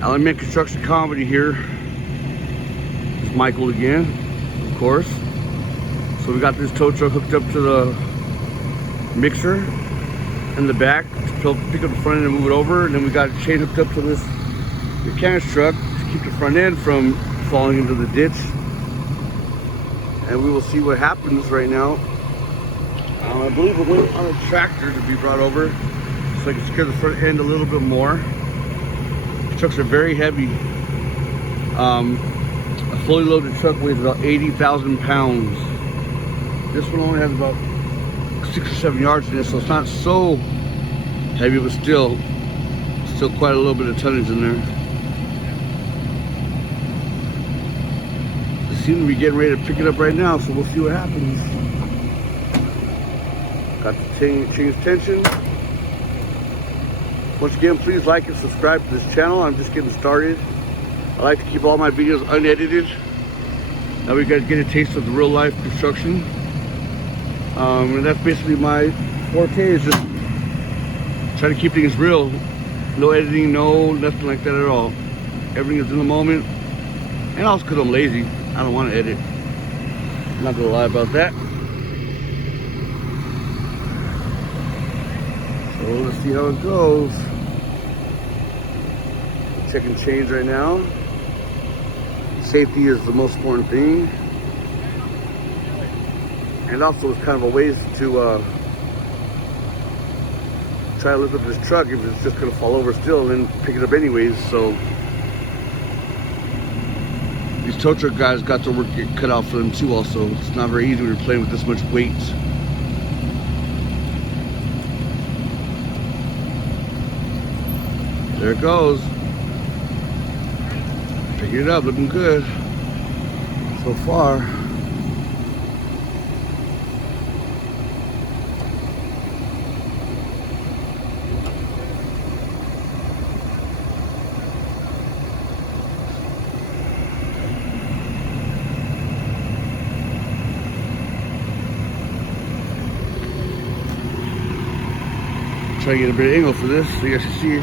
Element Construction Comedy here. It's Michael again, of course. So we got this tow truck hooked up to the mixer in the back to pick up the front end and move it over. And then we got a chain hooked up to this mechanics truck to keep the front end from falling into the ditch. And we will see what happens right now. I believe we're waiting on a tractor to be brought over so I can secure the front end a little bit more. The trucks are very heavy. A fully loaded truck weighs about 80,000 pounds. This one only has about 6 or 7 yards in it, so it's not so heavy, but still quite a little bit of tonnage in there. They seem to be getting ready to pick it up right now, so we'll see what happens. Got to change tension. Once again, please like and subscribe to this channel. I'm just getting started. I like to keep all my videos unedited. Now we guys get a taste of the real life construction. And that's basically my forte, is just try to keep things real. No editing, nothing like that at all. Everything is in the moment. And also because I'm lazy, I don't want to edit. I'm not gonna lie about that. So let's see how it goes. Checking chains right now. Safety is the most important thing. And also it's kind of a ways to try to lift up this truck if it's just gonna fall over still and then pick it up anyways. So these tow truck guys got their work cut out for them too also. It's not very easy when you're playing with this much weight. There it goes. Picking it up, looking good so far. Try to get a bit of angle for this so you guys can see.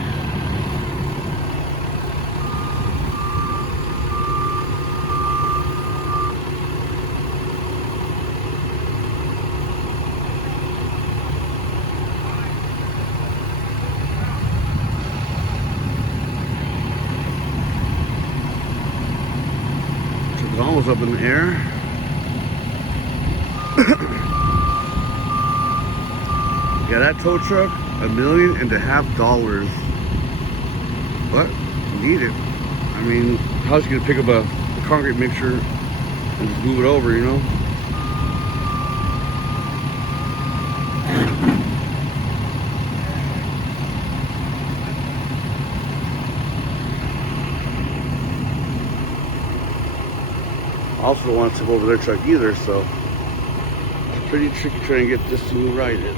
It's almost up in the air. Yeah, that tow truck, $1.5 million. But need it. I mean, how's you gonna pick up a concrete mixer and just move it over, you know? I also don't want to tip over their truck either, so it's pretty tricky trying to get this thing righted.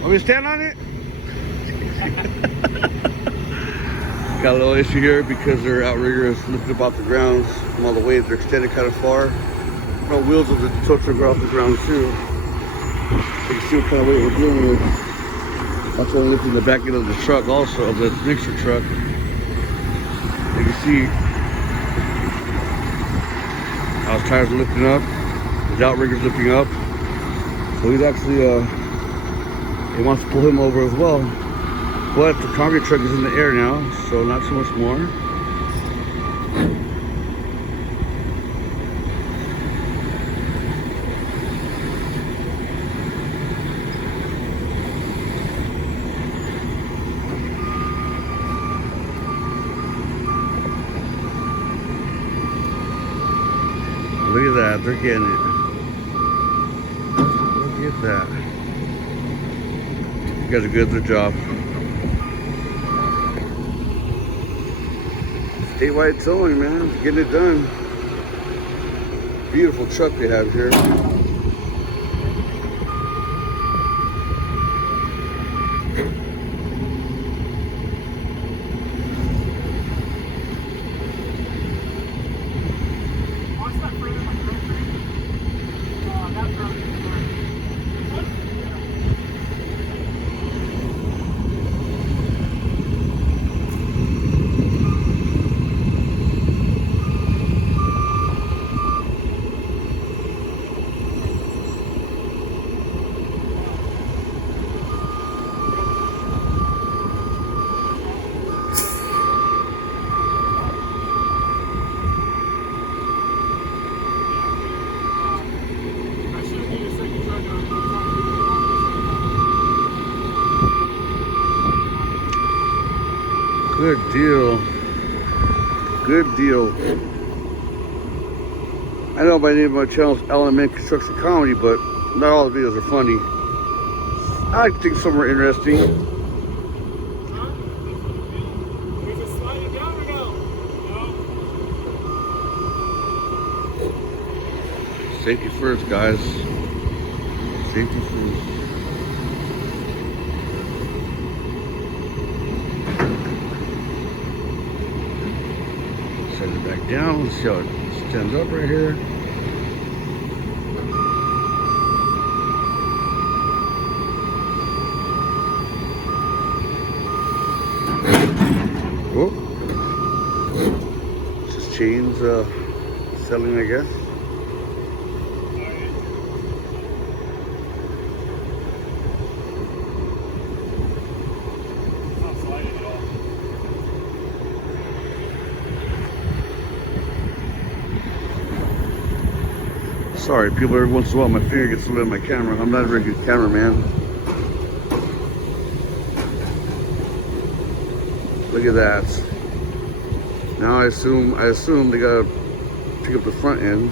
Want me to stand on it? Got a little issue here because their outrigger is lifted up off the ground from all the way. They're extended kind of far. The wheels of the tow truck are off the ground too. You can see what kind of weight we're dealing with. That's why I'm lifting the back end of the truck also, of the mixer truck. You can see how his tires are lifting up. His outrigger's lifting up. So he's actually he wants to pull him over as well. But the concrete truck is in the air now, so not so much more. they're getting it. Look at that. You guys are good at their job. Statewide Towing, man, getting it done. Beautiful truck they have here. Good deal. Good deal. I know by the name of my channel is Element Construction Comedy, but not all the videos are funny. I like to think some are interesting. Is it sliding down or no? No? Safety first, guys. Safety first. Set it back down. Let's see how it stands up right here. Oh, just chains selling, I guess. Not sliding at all. Sorry, people, every once in a while my finger gets a little in my camera. I'm not a very good cameraman. Look at that. Now I assume they gotta pick up the front end.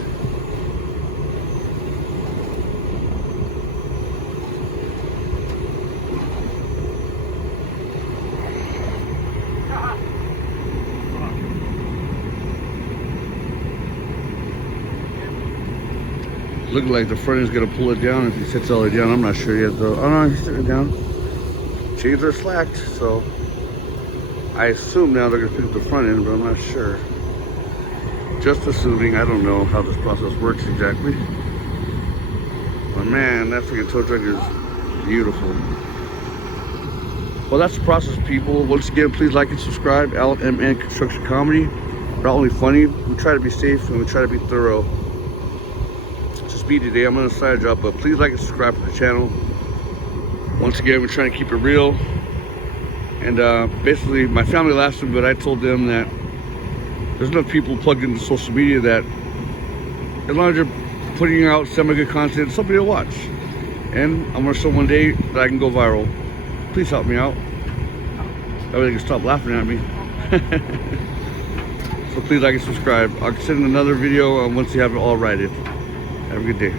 Looking like the front end's gonna pull it down. If he sets all the way down, I'm not sure yet though. Oh no, he's sitting it down. Chains are slacked, so I assume now they're gonna pick up the front end, but I'm not sure. Just assuming. I don't know how this process works exactly. But man, that freaking tow truck is beautiful. Well, that's the process, people. Once again, please like and subscribe. LMN Construction Comedy. We're not only funny, we try to be safe and we try to be thorough. Speed today, I'm on a side job, but please like and subscribe to the channel. Once again, we're trying to keep it real. And basically, my family laughed at me, but I told them that there's enough people plugged into social media that as long as you're putting out semi-good content, somebody will watch. And I'm gonna show one day that I can go viral. Please help me out. That way they can stop laughing at me. So please like and subscribe. I'll send another video once you have it all righted. Have a good day.